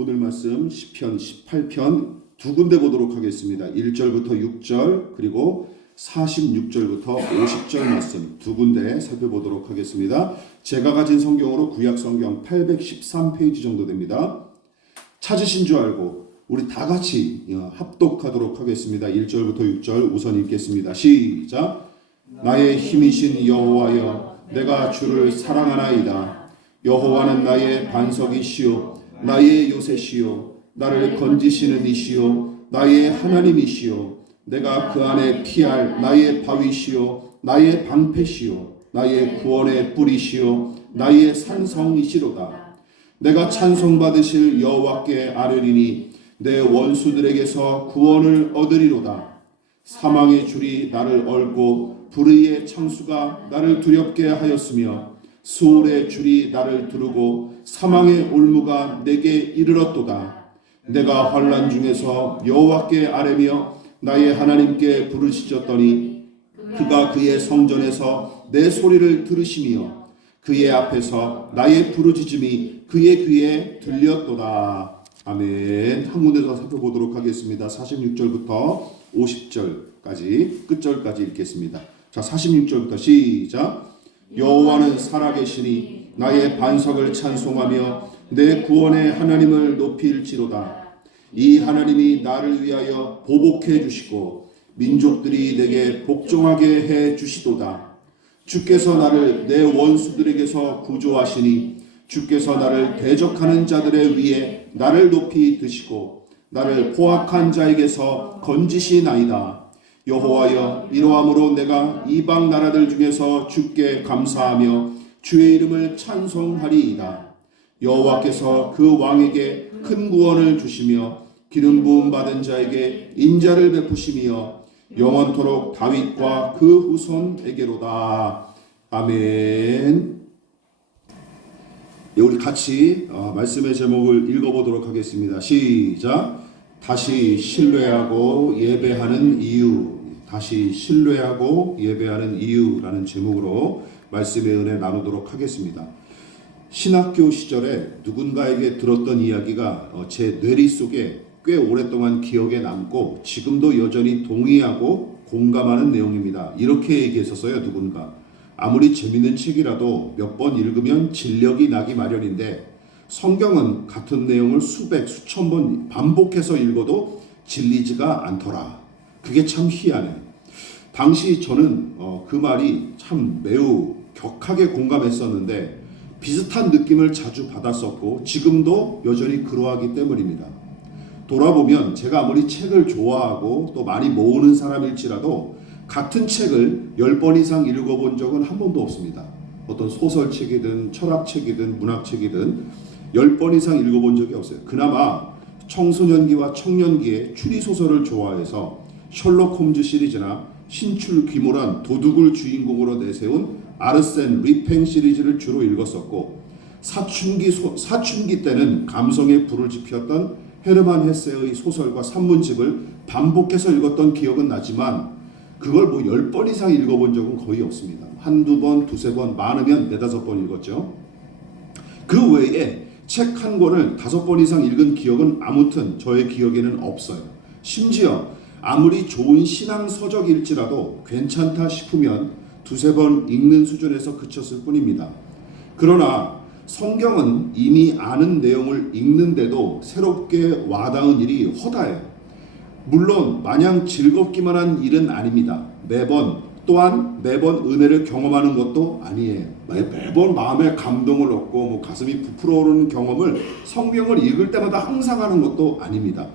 오늘 말씀 시편 18편 두 군데 보도록 하겠습니다. 1절부터 6절 그리고 46절부터 50절 말씀 두 군데 살펴보도록 하겠습니다. 제가 가진 성경으로 구약 성경 813페이지 정도 됩니다. 찾으신 줄 알고 우리 다 같이 합독하도록 하겠습니다. 1절부터 6절 우선 읽겠습니다. 시작. 나의 힘이신 여호와여, 내가 주를 사랑하나이다. 여호와는 나의 반석이시요 나의 요새시요 나를 건지시는 이시요 나의 하나님이시요 내가 그 안에 피할 나의 바위시요 나의 방패시요 나의 구원의 뿌리시요 나의 산성이시로다. 내가 찬송받으실 여호와께 아뢰리니 내 원수들에게서 구원을 얻으리로다. 사망의 줄이 나를 얽고 불의의 창수가 나를 두렵게 하였으며 수월의 줄이 나를 두르고 사망의 올무가 내게 이르렀도다. 내가 환난 중에서 여호와께 아뢰며 나의 하나님께 부르짖었더니 그가 그의 성전에서 내 소리를 들으시며 그의 앞에서 나의 부르짖음이 그의 귀에 들렸도다. 아멘. 한 군데서 살펴보도록 하겠습니다. 46절부터 50절까지 끝절까지 읽겠습니다. 자, 46절부터 시작. 여호와는 살아계시니 나의 반석을 찬송하며 내 구원의 하나님을 높일지로다. 이 하나님이 나를 위하여 보복해 주시고 민족들이 내게 복종하게 해 주시도다. 주께서 나를 내 원수들에게서 구조하시니 주께서 나를 대적하는 자들의 위에 나를 높이 드시고 나를 포악한 자에게서 건지시나이다. 여호와여, 이러함으로 내가 이방 나라들 중에서 주께 감사하며 주의 이름을 찬송하리이다. 여호와께서 그 왕에게 큰 구원을 주시며 기름 부음 받은 자에게 인자를 베푸시며 영원토록 다윗과 그 후손에게로다. 아멘. 우리 같이 말씀의 제목을 읽어보도록 하겠습니다. 시작. 다시 신뢰하고 예배하는 이유. 다시 신뢰하고 예배하는 이유라는 제목으로 말씀의 은혜 나누도록 하겠습니다. 신학교 시절에 누군가에게 들었던 이야기가 제 뇌리 속에 꽤 오랫동안 기억에 남고 지금도 여전히 동의하고 공감하는 내용입니다. 이렇게 얘기했었어요. 누군가. 아무리 재밌는 책이라도 몇 번 읽으면 진력이 나기 마련인데 성경은 같은 내용을 수백 수천 번 반복해서 읽어도 질리지가 않더라. 그게 참 희한해. 당시 저는 그 말이 참 매우 격하게 공감했었는데 비슷한 느낌을 자주 받았었고 지금도 여전히 그러하기 때문입니다. 돌아보면 제가 아무리 책을 좋아하고 또 많이 모으는 사람일지라도 같은 책을 10번 이상 읽어본 적은 한 번도 없습니다. 어떤 소설책이든 철학책이든 문학책이든 10번 이상 읽어본 적이 없어요. 그나마 청소년기와 청년기에 추리소설을 좋아해서 셜록 홈즈 시리즈나 신출 귀몰한 도둑을 주인공으로 내세운 아르센 리팽 시리즈를 주로 읽었었고 사춘기 때는 감성의 불을 지폈던 헤르만 헤세의 소설과 산문집을 반복해서 읽었던 기억은 나지만 그걸 10번 이상 읽어본 적은 거의 없습니다. 한두 번, 두세 번, 많으면 네다섯 번 읽었죠. 그 외에 책 한 권을 5번 이상 읽은 기억은 아무튼 저의 기억에는 없어요. 심지어 아무리 좋은 신앙 서적일지라도 괜찮다 싶으면 두세 번 읽는 수준에서 그쳤을 뿐입니다. 그러나 성경은 이미 아는 내용을 읽는데도 새롭게 와닿은 일이 허다해요. 물론 마냥 즐겁기만 한 일은 아닙니다. 또한 매번 은혜를 경험하는 것도 아니에요. 매번 마음에 감동을 얻고 가슴이 부풀어 오르는 경험을 성경을 읽을 때마다 항상 하는 것도 아닙니다.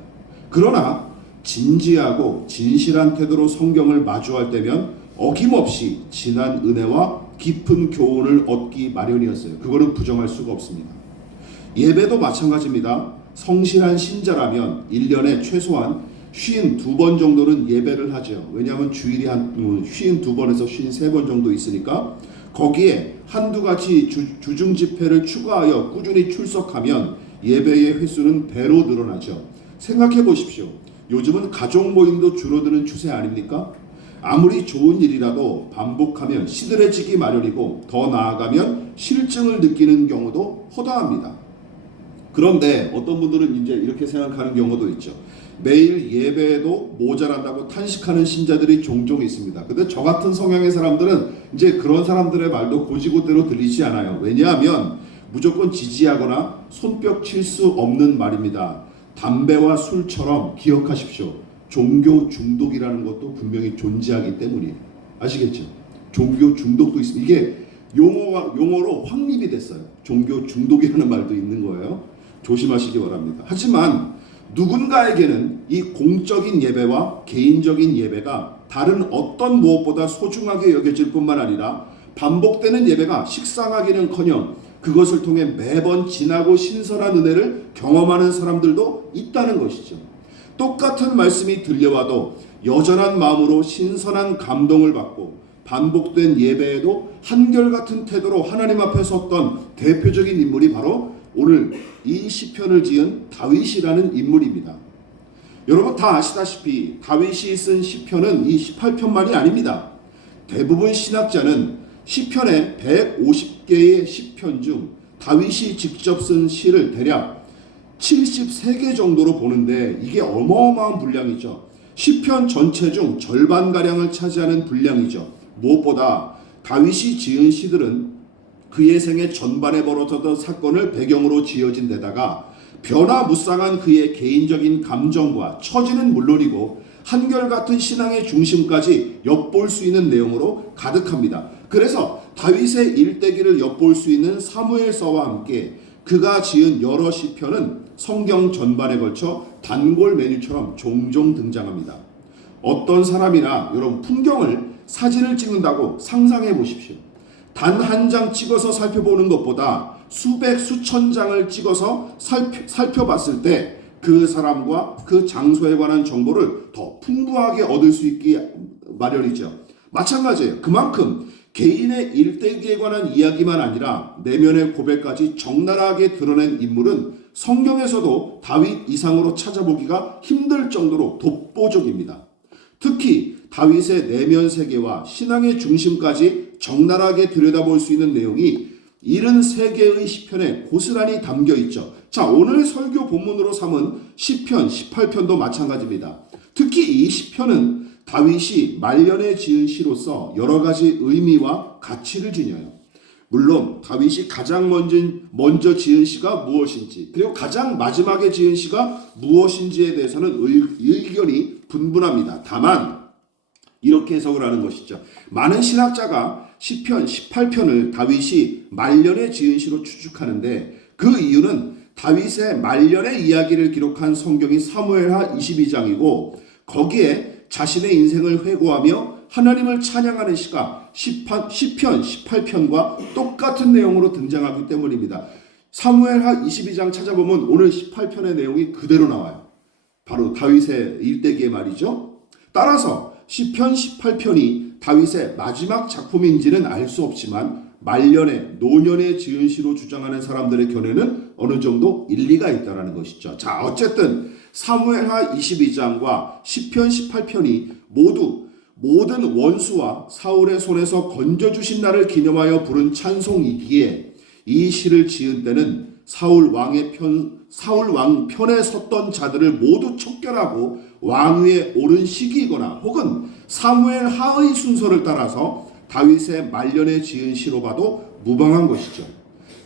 그러나 진지하고 진실한 태도로 성경을 마주할 때면 어김없이 진한 은혜와 깊은 교훈을 얻기 마련이었어요. 그거는 부정할 수가 없습니다. 예배도 마찬가지입니다. 성실한 신자라면 1년에 최소한 52번 정도는 예배를 하죠. 왜냐하면 주일이 한 52번에서 53번 정도 있으니까 거기에 한두 가지 주중 집회를 추가하여 꾸준히 출석하면 예배의 횟수는 배로 늘어나죠. 생각해 보십시오. 요즘은 가족 모임도 줄어드는 추세 아닙니까? 아무리 좋은 일이라도 반복하면 시들해지기 마련이고 더 나아가면 실증을 느끼는 경우도 허다합니다. 그런데 어떤 분들은 이제 이렇게 생각하는 경우도 있죠. 매일 예배에도 모자란다고 탄식하는 신자들이 종종 있습니다. 근데 저 같은 성향의 사람들은 이제 그런 사람들의 말도 고지고대로 들리지 않아요. 왜냐하면 무조건 지지하거나 손뼉 칠 수 없는 말입니다. 담배와 술처럼 기억하십시오. 종교 중독이라는 것도 분명히 존재하기 때문이에요. 아시겠죠? 종교 중독도 있습니다. 이게 용어로 확립이 됐어요. 종교 중독이라는 말도 있는 거예요. 조심하시기 바랍니다. 하지만 누군가에게는 이 공적인 예배와 개인적인 예배가 다른 어떤 무엇보다 소중하게 여겨질 뿐만 아니라 반복되는 예배가 식상하기는커녕 그것을 통해 매번 진하고 신선한 은혜를 경험하는 사람들도 있다는 것이죠. 똑같은 말씀이 들려와도 여전한 마음으로 신선한 감동을 받고 반복된 예배에도 한결같은 태도로 하나님 앞에 섰던 대표적인 인물이 바로 오늘 이 시편을 지은 다윗이라는 인물입니다. 여러분 다 아시다시피 다윗이 쓴 시편은 이 18편만이 아닙니다. 대부분 신학자는 시편의 150개의 시편 중 다윗이 직접 쓴 시를 대략 73개 정도로 보는데 이게 어마어마한 분량이죠. 시편 전체 중 절반가량을 차지하는 분량이죠. 무엇보다 다윗이 지은 시들은 그의 생애 전반에 벌어졌던 사건을 배경으로 지어진 데다가 변화무쌍한 그의 개인적인 감정과 처지는 물론이고 한결같은 신앙의 중심까지 엿볼 수 있는 내용으로 가득합니다. 그래서 다윗의 일대기를 엿볼 수 있는 사무엘서와 함께 그가 지은 여러 시편은 성경 전반에 걸쳐 단골 메뉴처럼 종종 등장합니다. 어떤 사람이나 여러분 풍경을 사진을 찍는다고 상상해 보십시오. 단 한 장 찍어서 살펴보는 것보다 수백 수천 장을 찍어서 살펴봤을 때 그 사람과 그 장소에 관한 정보를 더 풍부하게 얻을 수 있기 마련이죠. 마찬가지예요. 그만큼 개인의 일대기에 관한 이야기만 아니라 내면의 고백까지 적나라하게 드러낸 인물은 성경에서도 다윗 이상으로 찾아보기가 힘들 정도로 독보적입니다. 특히 다윗의 내면 세계와 신앙의 중심까지 적나라하게 들여다볼 수 있는 내용이 73개의 시편에 고스란히 담겨 있죠. 자, 오늘 설교 본문으로 삼은 시편 18편도 마찬가지입니다. 특히 이 시편은 다윗이 말년에 지은 시로서 여러 가지 의미와 가치를 지녀요. 물론 다윗이 가장 먼저 지은 시가 무엇인지 그리고 가장 마지막에 지은 시가 무엇인지에 대해서는 의견이 분분합니다. 다만 이렇게 해석을 하는 것이죠. 많은 신학자가 시편 18편을 다윗이 말년에 지은 시로 추측하는데 그 이유는 다윗의 말년의 이야기를 기록한 성경이 사무엘하 22장이고 거기에 자신의 인생을 회고하며 하나님을 찬양하는 시가 시편 18편과 똑같은 내용으로 등장하기 때문입니다. 사무엘하 22장 찾아보면 오늘 18편의 내용이 그대로 나와요. 바로 다윗의 일대기의 말이죠. 따라서 시편 18편이 다윗의 마지막 작품인지는 알 수 없지만 말년에 노년에 지은 시로 주장하는 사람들의 견해는 어느 정도 일리가 있다는 것이죠. 자, 어쨌든 사무엘하 22장과 시편 18편이 모두 모든 원수와 사울의 손에서 건져주신 날을 기념하여 부른 찬송이기에 이 시를 지은 때는 사울 왕 편에 섰던 자들을 모두 척결하고 왕위에 오른 시기이거나 혹은 사무엘 하의 순서를 따라서 다윗의 말년에 지은 시로 봐도 무방한 것이죠.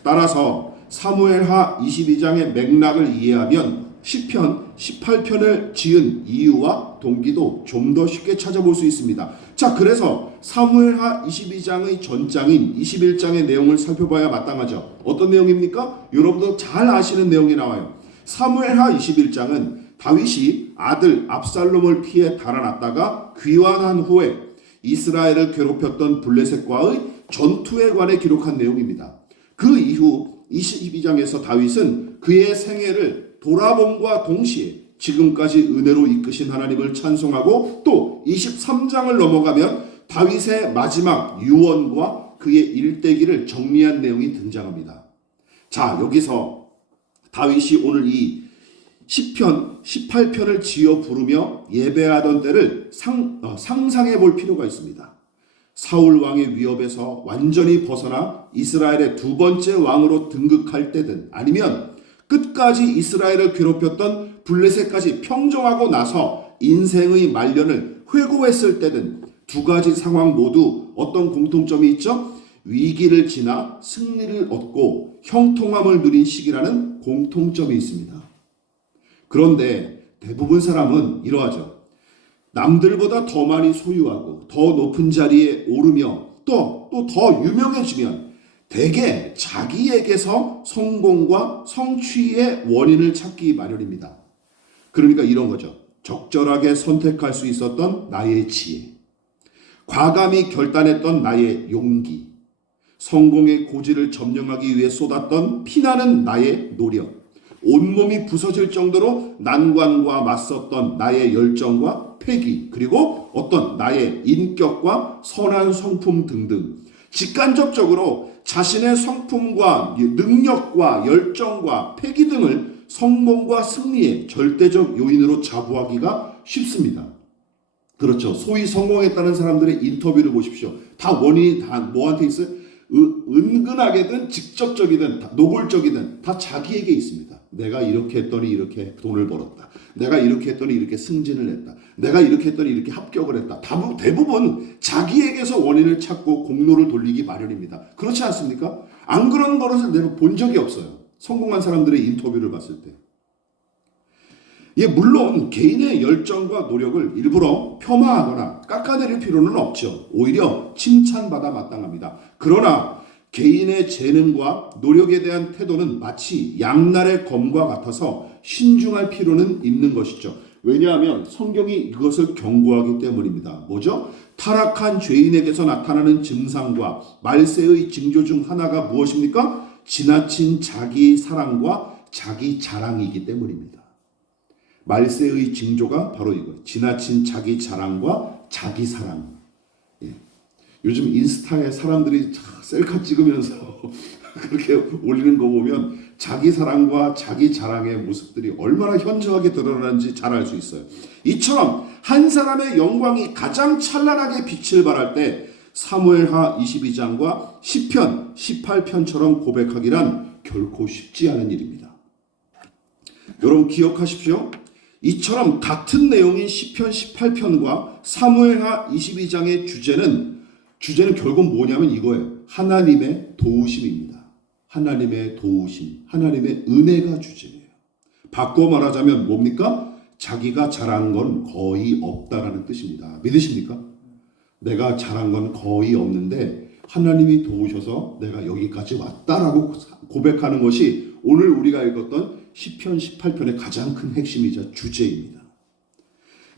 따라서 사무엘 하 22장의 맥락을 이해하면 시편 18편을 지은 이유와 동기도 좀 더 쉽게 찾아볼 수 있습니다. 자, 그래서 사무엘하 22장의 전장인 21장의 내용을 살펴봐야 마땅하죠. 어떤 내용입니까? 여러분도 잘 아시는 내용이 나와요. 사무엘하 21장은 다윗이 아들 압살롬을 피해 달아났다가 귀환한 후에 이스라엘을 괴롭혔던 블레셋과의 전투에 관해 기록한 내용입니다. 그 이후 22장에서 다윗은 그의 생애를 돌아봄과 동시에 지금까지 은혜로 이끄신 하나님을 찬송하고 또 23장을 넘어가면 다윗의 마지막 유언과 그의 일대기를 정리한 내용이 등장합니다. 자, 여기서 다윗이 오늘 이 시편 18편을 지어 부르며 예배하던 때를 상상해 볼 필요가 있습니다. 사울 왕의 위협에서 완전히 벗어나 이스라엘의 두 번째 왕으로 등극할 때든 아니면 끝까지 이스라엘을 괴롭혔던 블레셋까지 평정하고 나서 인생의 말년을 회고했을 때는 두 가지 상황 모두 어떤 공통점이 있죠? 위기를 지나 승리를 얻고 형통함을 누린 시기라는 공통점이 있습니다. 그런데 대부분 사람은 이러하죠. 남들보다 더 많이 소유하고 더 높은 자리에 오르며 또 더 유명해지면 대개 자기에게서 성공과 성취의 원인을 찾기 마련입니다. 그러니까 이런 거죠. 적절하게 선택할 수 있었던 나의 지혜, 과감히 결단했던 나의 용기, 성공의 고지를 점령하기 위해 쏟았던 피나는 나의 노력, 온몸이 부서질 정도로 난관과 맞섰던 나의 열정과 패기, 그리고 어떤 나의 인격과 선한 성품 등등 직간접적으로 자신의 성품과 능력과 열정과 패기 등을 성공과 승리의 절대적 요인으로 자부하기가 쉽습니다. 그렇죠. 소위 성공했다는 사람들의 인터뷰를 보십시오. 다 원인이 다 뭐한테 있어요? 은근하게든 직접적이든 노골적이든 다 자기에게 있습니다. 내가 이렇게 했더니 이렇게 돈을 벌었다. 내가 이렇게 했더니 이렇게 승진을 했다. 내가 이렇게 했더니 이렇게 합격을 했다. 대부분 자기에게서 원인을 찾고 공로를 돌리기 마련입니다. 그렇지 않습니까? 안 그런 것을 내가 본 적이 없어요. 성공한 사람들의 인터뷰를 봤을 때. 물론 개인의 열정과 노력을 일부러 폄하하거나 깎아내릴 필요는 없죠. 오히려 칭찬받아 마땅합니다. 그러나 개인의 재능과 노력에 대한 태도는 마치 양날의 검과 같아서 신중할 필요는 있는 것이죠. 왜냐하면 성경이 이것을 경고하기 때문입니다. 뭐죠? 타락한 죄인에게서 나타나는 증상과 말세의 징조 중 하나가 무엇입니까? 지나친 자기 사랑과 자기 자랑이기 때문입니다. 말세의 징조가 바로 이거예요. 지나친 자기 자랑과 자기 사랑. 요즘 인스타에 사람들이 셀카 찍으면서 그렇게 올리는 거 보면 자기 사랑과 자기 자랑의 모습들이 얼마나 현저하게 드러나는지 잘 알 수 있어요. 이처럼 한 사람의 영광이 가장 찬란하게 빛을 발할 때 사무엘하 22장과 시편 18편처럼 고백하기란 결코 쉽지 않은 일입니다. 여러분 기억하십시오. 이처럼 같은 내용인 시편 18편과 사무엘하 22장의 주제는 결국 뭐냐면 이거예요. 하나님의 도우심입니다. 하나님의 도우심, 하나님의 은혜가 주제예요. 바꿔 말하자면 뭡니까? 자기가 잘한 건 거의 없다라는 뜻입니다. 믿으십니까? 내가 잘한 건 거의 없는데 하나님이 도우셔서 내가 여기까지 왔다라고 고백하는 것이 오늘 우리가 읽었던 시편 18편의 가장 큰 핵심이자 주제입니다.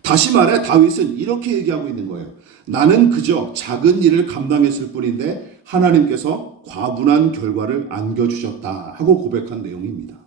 다시 말해 다윗은 이렇게 얘기하고 있는 거예요. 나는 그저 작은 일을 감당했을 뿐인데 하나님께서 과분한 결과를 안겨주셨다 하고 고백한 내용입니다.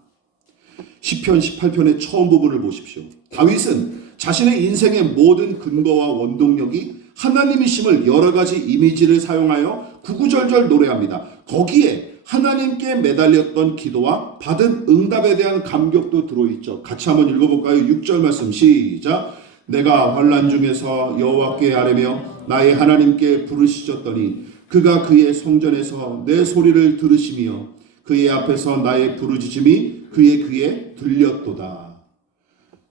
시편 18편의 처음 부분을 보십시오. 다윗은 자신의 인생의 모든 근거와 원동력이 하나님이심을 여러 가지 이미지를 사용하여 구구절절 노래합니다. 거기에 하나님께 매달렸던 기도와 받은 응답에 대한 감격도 들어있죠. 같이 한번 읽어볼까요? 6절 말씀 시작. 내가 환난 중에서 여호와께 아뢰며 나의 하나님께 부르짖었더니 그가 그의 성전에서 내 소리를 들으시며 그의 앞에서 나의 부르짖음이 그의 귀에 들렸도다.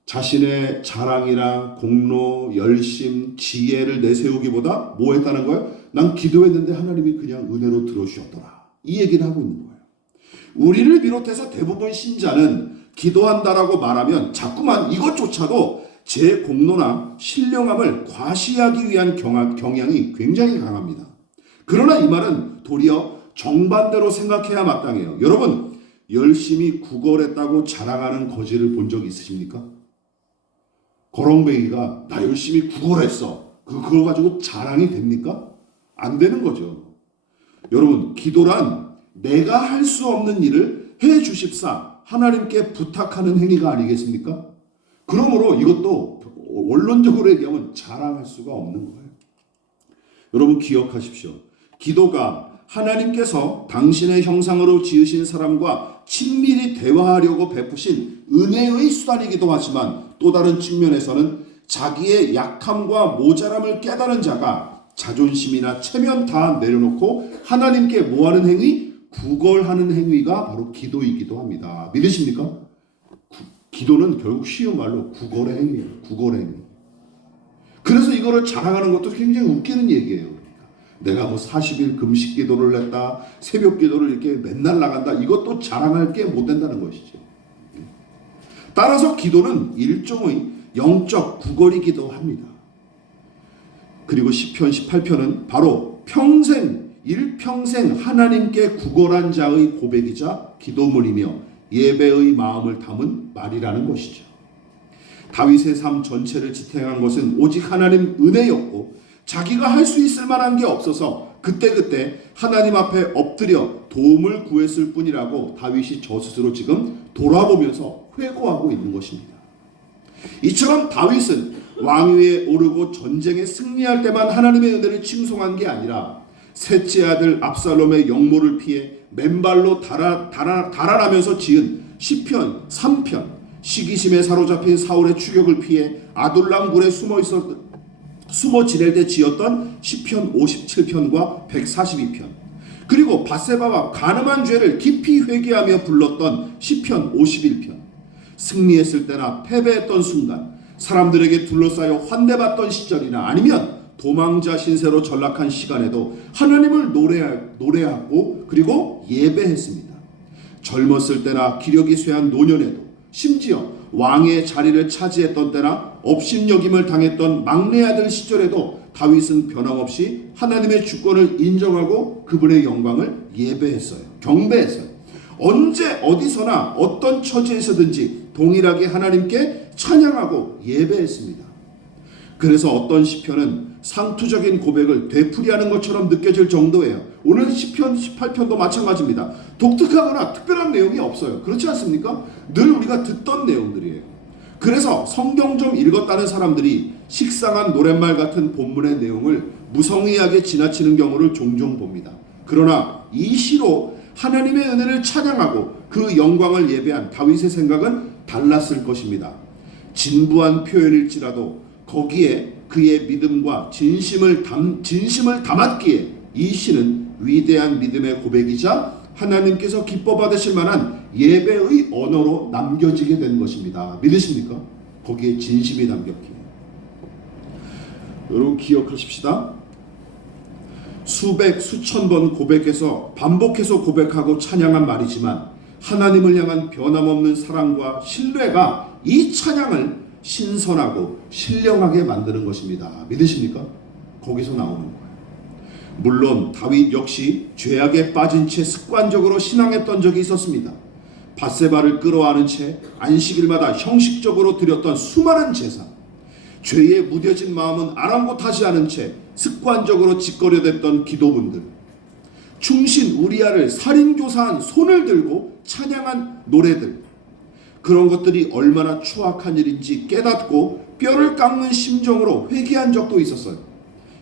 자신의 자랑이나 공로, 열심, 지혜를 내세우기보다 뭐 했다는 거예요? 난 기도했는데 하나님이 그냥 은혜로 들어주셨더라. 이 얘기를 하고 있는 거예요. 우리를 비롯해서 대부분 신자는 기도한다라고 말하면 자꾸만 이것조차도 제 공로나 신령함을 과시하기 위한 경향이 굉장히 강합니다. 그러나 이 말은 도리어 정반대로 생각해야 마땅해요. 여러분, 열심히 구걸했다고 자랑하는 거지를 본 적 있으십니까? 거렁뱅이가 나 열심히 구걸했어. 그거 가지고 자랑이 됩니까? 안 되는 거죠. 여러분, 기도란 내가 할 수 없는 일을 해 주십사 하나님께 부탁하는 행위가 아니겠습니까? 그러므로 이것도 원론적으로 얘기하면 자랑할 수가 없는 거예요. 여러분 기억하십시오. 기도가 하나님께서 당신의 형상으로 지으신 사람과 친밀히 대화하려고 베푸신 은혜의 수단이기도 하지만 또 다른 측면에서는 자기의 약함과 모자람을 깨달은 자가 자존심이나 체면 다 내려놓고 하나님께 뭐하는 행위? 구걸하는 행위가 바로 기도이기도 합니다. 믿으십니까? 기도는 결국 쉬운 말로 구걸의 행위예요. 구걸의 행위. 그래서 이거를 자랑하는 것도 굉장히 웃기는 얘기예요. 내가 뭐 40일 금식 기도를 했다, 새벽 기도를 이렇게 맨날 나간다, 이것도 자랑할 게 못 된다는 것이죠. 따라서 기도는 일종의 영적 구걸이기도 합니다. 그리고 시편 18편은 바로 일평생 하나님께 구걸한 자의 고백이자 기도문이며 예배의 마음을 담은 말이라는 것이죠. 다윗의 삶 전체를 지탱한 것은 오직 하나님 은혜였고 자기가 할 수 있을 만한 게 없어서 그때그때 하나님 앞에 엎드려 도움을 구했을 뿐이라고 다윗이 저 스스로 지금 돌아보면서 회고하고 있는 것입니다. 이처럼 다윗은 왕위에 오르고 전쟁에 승리할 때만 하나님의 은혜를 칭송한 게 아니라 셋째 아들 압살롬의 영모를 피해 맨발로 달아나면서 지은 시편 3편, 시기심에 사로잡힌 사울의 추격을 피해 아둘람 굴에 숨어 지낼 때 지었던 시편 57편과 142편, 그리고 밧세바와 간음한 죄를 깊이 회개하며 불렀던 시편 51편, 승리했을 때나 패배했던 순간, 사람들에게 둘러싸여 환대받던 시절이나 아니면 도망자 신세로 전락한 시간에도 하나님을 노래하고 그리고 예배했습니다. 젊었을 때나 기력이 쇠한 노년에도, 심지어 왕의 자리를 차지했던 때나 업신여김을 당했던 막내 아들 시절에도 다윗은 변함없이 하나님의 주권을 인정하고 그분의 영광을 예배했어요. 경배했어요. 언제 어디서나 어떤 처지에서든지 동일하게 하나님께 찬양하고 예배했습니다. 그래서 어떤 시편은 상투적인 고백을 되풀이하는 것처럼 느껴질 정도예요. 오늘 시편 18편도 마찬가지입니다. 독특하거나 특별한 내용이 없어요. 그렇지 않습니까? 늘 우리가 듣던 내용들이에요. 그래서 성경 좀 읽었다는 사람들이 식상한 노랫말 같은 본문의 내용을 무성의하게 지나치는 경우를 종종 봅니다. 그러나 이 시로 하나님의 은혜를 찬양하고 그 영광을 예배한 다윗의 생각은 달랐을 것입니다. 진부한 표현일지라도 거기에 그의 믿음과 진심을 담았기에 이 시는 위대한 믿음의 고백이자 하나님께서 기뻐 받으실 만한 예배의 언어로 남겨지게 된 것입니다. 믿으십니까? 거기에 진심이 담겼기에. 여러분 기억하십시다. 수천 번 고백해서 반복해서 고백하고 찬양한 말이지만 하나님을 향한 변함없는 사랑과 신뢰가 이 찬양을 신선하고 신령하게 만드는 것입니다. 믿으십니까? 거기서 나오는 거예요. 물론 다윗 역시 죄악에 빠진 채 습관적으로 신앙했던 적이 있었습니다. 밧세바를 끌어안은 채 안식일마다 형식적으로 드렸던 수많은 제사, 죄에 무뎌진 마음은 아랑곳하지 않은 채 습관적으로 짓거려댔던 기도문들, 충신 우리아를 살인교사한 손을 들고 찬양한 노래들, 그런 것들이 얼마나 추악한 일인지 깨닫고 뼈를 깎는 심정으로 회개한 적도 있었어요.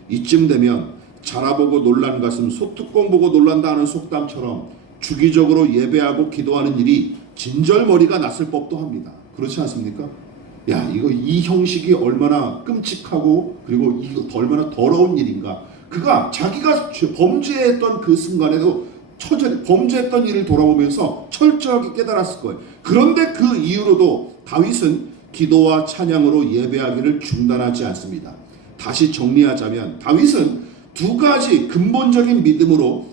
이쯤 되면 자라보고 놀란 가슴 소뚜껑 보고 놀란다 하는 속담처럼 주기적으로 예배하고 기도하는 일이 진절머리가 났을 법도 합니다. 그렇지 않습니까? 야, 이 형식이 얼마나 끔찍하고 그리고 이거 얼마나 더러운 일인가. 그가 자기가 범죄했던 그 순간에도 범죄했던 일을 돌아보면서 철저하게 깨달았을 거예요. 그런데 그 이후로도 다윗은 기도와 찬양으로 예배하기를 중단하지 않습니다. 다시 정리하자면 다윗은 두 가지 근본적인 믿음으로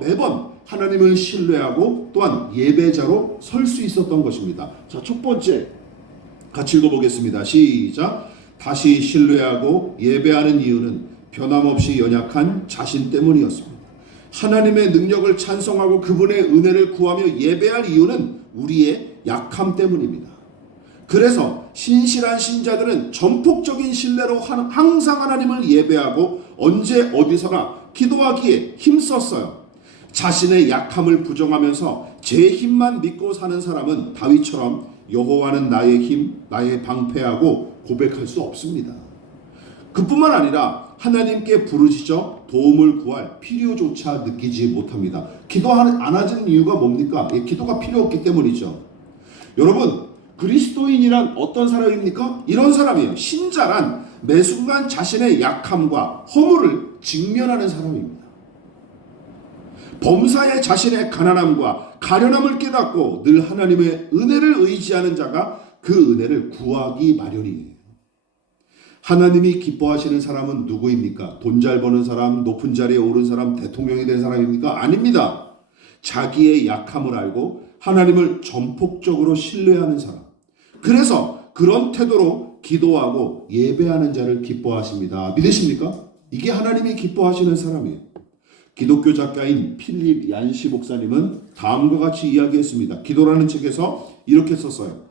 매번 하나님을 신뢰하고 또한 예배자로 설 수 있었던 것입니다. 자, 첫 번째 같이 읽어보겠습니다. 시작. 다시 신뢰하고 예배하는 이유는 변함없이 연약한 자신 때문이었습니다. 하나님의 능력을 찬송하고 그분의 은혜를 구하며 예배할 이유는 우리의 약함 때문입니다. 그래서 신실한 신자들은 전폭적인 신뢰로 항상 하나님을 예배하고 언제 어디서나 기도하기에 힘썼어요. 자신의 약함을 부정하면서 제 힘만 믿고 사는 사람은 다윗처럼 여호와는 나의 힘, 나의 방패하고 고백할 수 없습니다. 그뿐만 아니라 하나님께 부르짖어 도움을 구할 필요조차 느끼지 못합니다. 기도 안 하는 이유가 뭡니까? 기도가 필요 없기 때문이죠. 여러분, 그리스도인이란 어떤 사람입니까? 이런 사람이에요. 신자란 매 순간 자신의 약함과 허물을 직면하는 사람입니다. 범사에 자신의 가난함과 가련함을 깨닫고 늘 하나님의 은혜를 의지하는 자가 그 은혜를 구하기 마련이에요. 하나님이 기뻐하시는 사람은 누구입니까? 돈 잘 버는 사람, 높은 자리에 오른 사람, 대통령이 된 사람입니까? 아닙니다. 자기의 약함을 알고 하나님을 전폭적으로 신뢰하는 사람. 그래서 그런 태도로 기도하고 예배하는 자를 기뻐하십니다. 믿으십니까? 이게 하나님이 기뻐하시는 사람이에요. 기독교 작가인 필립 얀시 목사님은 다음과 같이 이야기했습니다. 기도라는 책에서 이렇게 썼어요.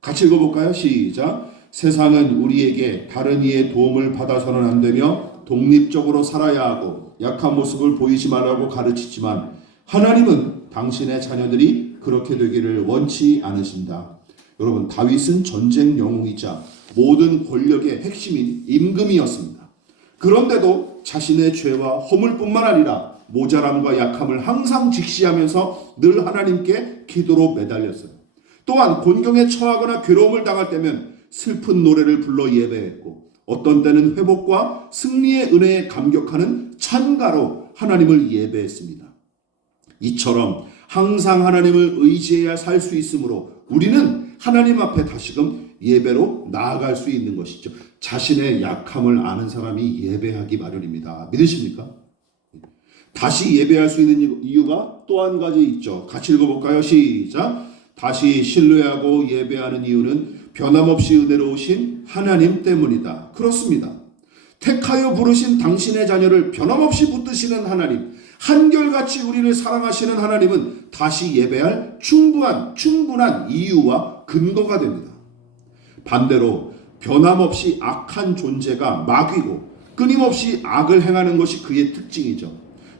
같이 읽어볼까요? 시작. 세상은 우리에게 다른 이의 도움을 받아서는 안 되며 독립적으로 살아야 하고 약한 모습을 보이지 말라고 가르치지만 하나님은 당신의 자녀들이 그렇게 되기를 원치 않으신다. 여러분, 다윗은 전쟁 영웅이자 모든 권력의 핵심인 임금이었습니다. 그런데도 자신의 죄와 허물뿐만 아니라 모자람과 약함을 항상 직시하면서 늘 하나님께 기도로 매달렸어요. 또한 곤경에 처하거나 괴로움을 당할 때면 슬픈 노래를 불러 예배했고 어떤 때는 회복과 승리의 은혜에 감격하는 찬가로 하나님을 예배했습니다. 이처럼 항상 하나님을 의지해야 살 수 있으므로 우리는 하나님 앞에 다시금 예배로 나아갈 수 있는 것이죠. 자신의 약함을 아는 사람이 예배하기 마련입니다. 믿으십니까? 다시 예배할 수 있는 이유가 또 한 가지 있죠. 같이 읽어볼까요? 시작. 다시 신뢰하고 예배하는 이유는 변함없이 은혜로우신 하나님 때문이다. 그렇습니다. 택하여 부르신 당신의 자녀를 변함없이 붙드시는 하나님, 한결같이 우리를 사랑하시는 하나님은 다시 예배할 충분한 이유와 근거가 됩니다. 반대로 변함없이 악한 존재가 마귀고 끊임없이 악을 행하는 것이 그의 특징이죠.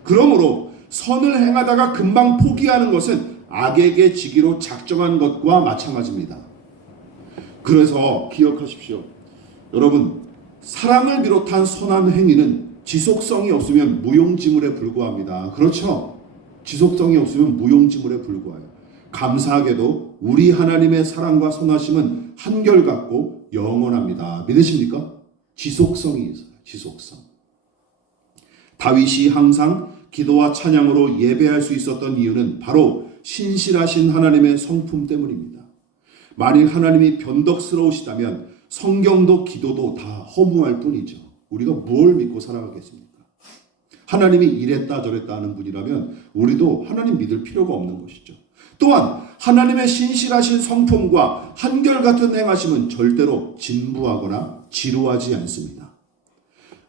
그러므로 선을 행하다가 금방 포기하는 것은 악에게 지기로 작정한 것과 마찬가지입니다. 그래서 기억하십시오. 여러분, 사랑을 비롯한 선한 행위는 지속성이 없으면 무용지물에 불과합니다. 그렇죠? 지속성이 없으면 무용지물에 불과해요. 감사하게도 우리 하나님의 사랑과 선하심은 한결같고 영원합니다. 믿으십니까? 지속성이 있어요. 지속성. 다윗이 항상 기도와 찬양으로 예배할 수 있었던 이유는 바로 신실하신 하나님의 성품 때문입니다. 만일 하나님이 변덕스러우시다면 성경도 기도도 다 허무할 뿐이죠. 우리가 뭘 믿고 살아가겠습니까? 하나님이 이랬다 저랬다 하는 분이라면 우리도 하나님 믿을 필요가 없는 것이죠. 또한 하나님의 신실하신 성품과 한결같은 행하심은 절대로 진부하거나 지루하지 않습니다.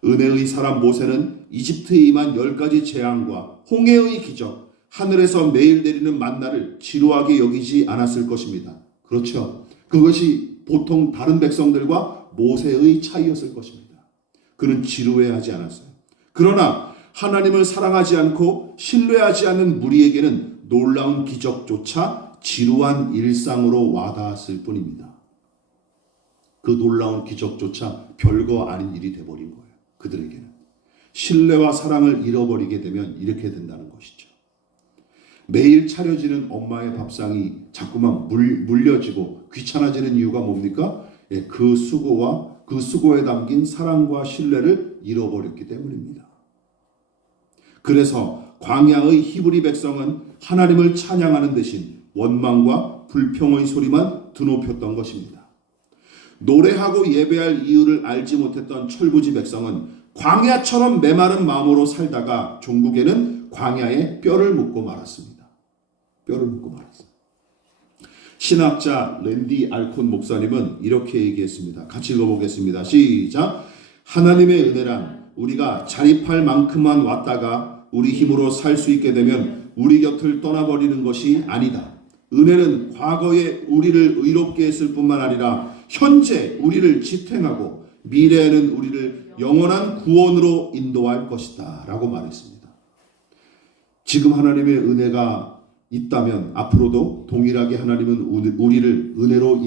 은혜의 사람 모세는 이집트에 임한 10가지 재앙과 홍해의 기적, 하늘에서 매일 내리는 만나를 지루하게 여기지 않았을 것입니다. 그렇죠. 그것이 보통 다른 백성들과 모세의 차이였을 것입니다. 그는 지루해하지 않았어요. 그러나 하나님을 사랑하지 않고 신뢰하지 않는 무리에게는 놀라운 기적조차 지루한 일상으로 와닿았을 뿐입니다. 그 놀라운 기적조차 별거 아닌 일이 돼버린 거예요. 그들에게는. 신뢰와 사랑을 잃어버리게 되면 이렇게 된다는 것이죠. 매일 차려지는 엄마의 밥상이 자꾸만 물려지고 귀찮아지는 이유가 뭡니까? 그 수고와 그 수고에 담긴 사랑과 신뢰를 잃어버렸기 때문입니다. 그래서 광야의 히브리 백성은 하나님을 찬양하는 대신 원망과 불평의 소리만 드높였던 것입니다. 노래하고 예배할 이유를 알지 못했던 철부지 백성은 광야처럼 메마른 마음으로 살다가 종국에는 광야에 뼈를 묻고 말았습니다. 뼈를 묻고 말았어요. 신학자 랜디 알콘 목사님은 이렇게 얘기했습니다. 같이 읽어보겠습니다. 시작. 하나님의 은혜란 우리가 자립할 만큼만 왔다가 우리 힘으로 살 수 있게 되면 우리 곁을 떠나버리는 것이 아니다. 은혜는 과거에 우리를 의롭게 했을 뿐만 아니라 현재 우리를 지탱하고 미래에는 우리를 영원한 구원으로 인도할 것이다 라고 말했습니다. 지금 하나님의 은혜가 있다면 앞으로도 동일하게 하나님은 우리를 은혜로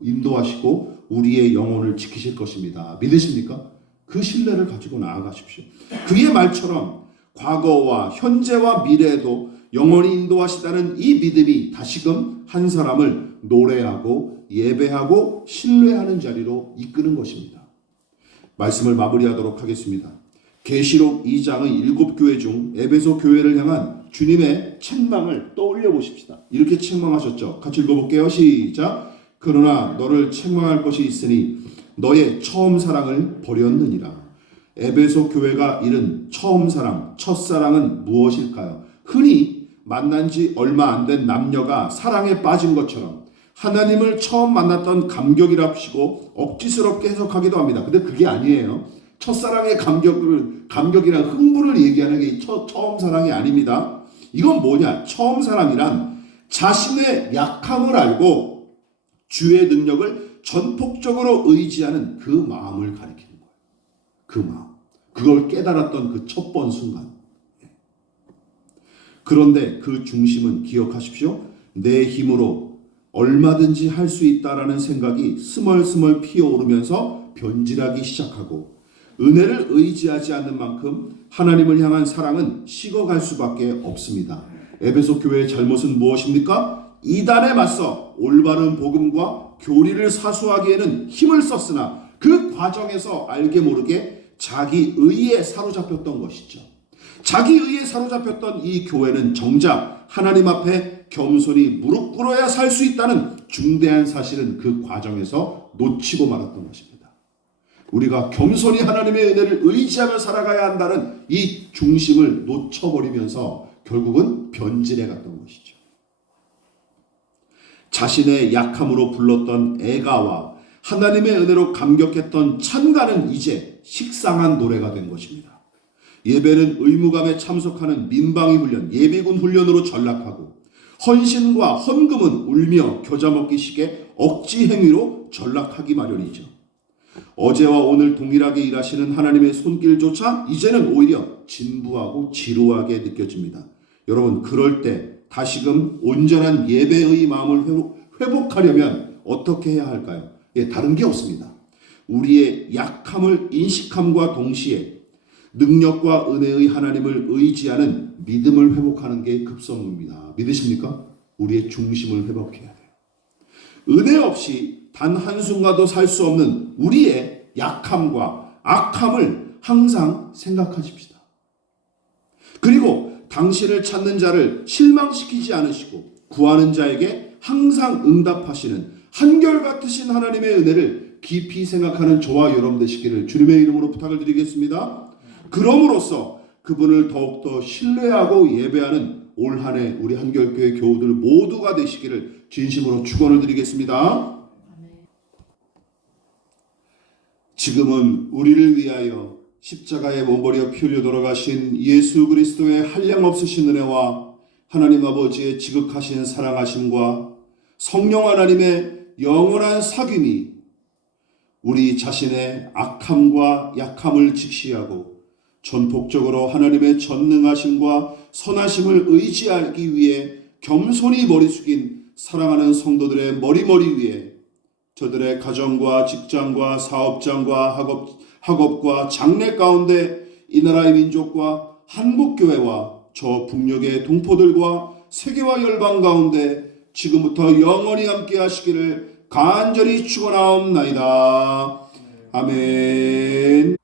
인도하시고 우리의 영혼을 지키실 것입니다. 믿으십니까? 그 신뢰를 가지고 나아가십시오. 그의 말처럼 과거와 현재와 미래에도 영원히 인도하시다는 이 믿음이 다시금 한 사람을 노래하고 예배하고 신뢰하는 자리로 이끄는 것입니다. 말씀을 마무리하도록 하겠습니다. 계시록 2장의 7교회 중 에베소 교회를 향한 주님의 책망을 떠올려 보십시다. 이렇게 책망하셨죠. 같이 읽어볼게요. 시작. 그러나 너를 책망할 것이 있으니 너의 처음 사랑을 버렸느니라. 에베소 교회가 잃은 처음 사랑, 첫사랑은 무엇일까요? 흔히 만난 지 얼마 안 된 남녀가 사랑에 빠진 것처럼 하나님을 처음 만났던 감격이랍시고 억지스럽게 해석하기도 합니다. 근데 그게 아니에요. 첫사랑의 감격이란 흥분을 얘기하는 게 처음 사랑이 아닙니다. 이건 뭐냐? 처음 사랑이란 자신의 약함을 알고 주의 능력을 전폭적으로 의지하는 그 마음을 가리키는 거예요. 그 마음. 그걸 깨달았던 그 첫 번 순간. 그런데 그 중심은 기억하십시오. 내 힘으로 얼마든지 할 수 있다라는 생각이 스멀스멀 피어오르면서 변질하기 시작하고 은혜를 의지하지 않는 만큼 하나님을 향한 사랑은 식어갈 수밖에 없습니다. 에베소 교회의 잘못은 무엇입니까? 이단에 맞서 올바른 복음과 교리를 사수하기에는 힘을 썼으나 그 과정에서 알게 모르게 자기 의에 사로잡혔던 것이죠. 자기 의에 사로잡혔던 이 교회는 정작 하나님 앞에 겸손히 무릎 꿇어야 살 수 있다는 중대한 사실은 그 과정에서 놓치고 말았던 것입니다. 우리가 겸손히 하나님의 은혜를 의지하며 살아가야 한다는 이 중심을 놓쳐버리면서 결국은 변질해 갔던 것이죠. 자신의 약함으로 불렀던 애가와 하나님의 은혜로 감격했던 찬가는 이제 식상한 노래가 된 것입니다. 예배는 의무감에 참석하는 민방위 훈련, 예비군 훈련으로 전락하고 헌신과 헌금은 울며 겨자먹기식의 억지 행위로 전락하기 마련이죠. 어제와 오늘 동일하게 일하시는 하나님의 손길조차 이제는 오히려 진부하고 지루하게 느껴집니다. 여러분, 그럴 때 다시금 온전한 예배의 마음을 회복하려면 어떻게 해야 할까요? 다른 게 없습니다. 우리의 약함을 인식함과 동시에 능력과 은혜의 하나님을 의지하는 믿음을 회복하는 게 급선무입니다. 믿으십니까? 우리의 중심을 회복해야 돼요. 은혜 없이 단 한순간도 살 수 없는 우리의 약함과 악함을 항상 생각하십시다. 그리고 당신을 찾는 자를 실망시키지 않으시고 구하는 자에게 항상 응답하시는 한결같으신 하나님의 은혜를 깊이 생각하는 저와 여러분 되시기를 주님의 이름으로 부탁을 드리겠습니다. 그럼으로써 그분을 더욱더 신뢰하고 예배하는 올 한 해 우리 한결교회 교우들 모두가 되시기를 진심으로 축원을 드리겠습니다. 지금은 우리를 위하여 십자가에 몸버려 피 흘려 돌아가신 예수 그리스도의 한량없으신 은혜와 하나님 아버지의 지극하신 사랑하심과 성령 하나님의 영원한 사귐이 우리 자신의 악함과 약함을 직시하고 전폭적으로 하나님의 전능하심과 선하심을 의지하기 위해 겸손히 머리 숙인 사랑하는 성도들의 머리머리 위에 저들의 가정과 직장과 사업장과 학업과 장래 가운데 이 나라의 민족과 한국교회와 저 북녘의 동포들과 세계와 열방 가운데 지금부터 영원히 함께 하시기를 간절히 축원하옵나이다. 아멘.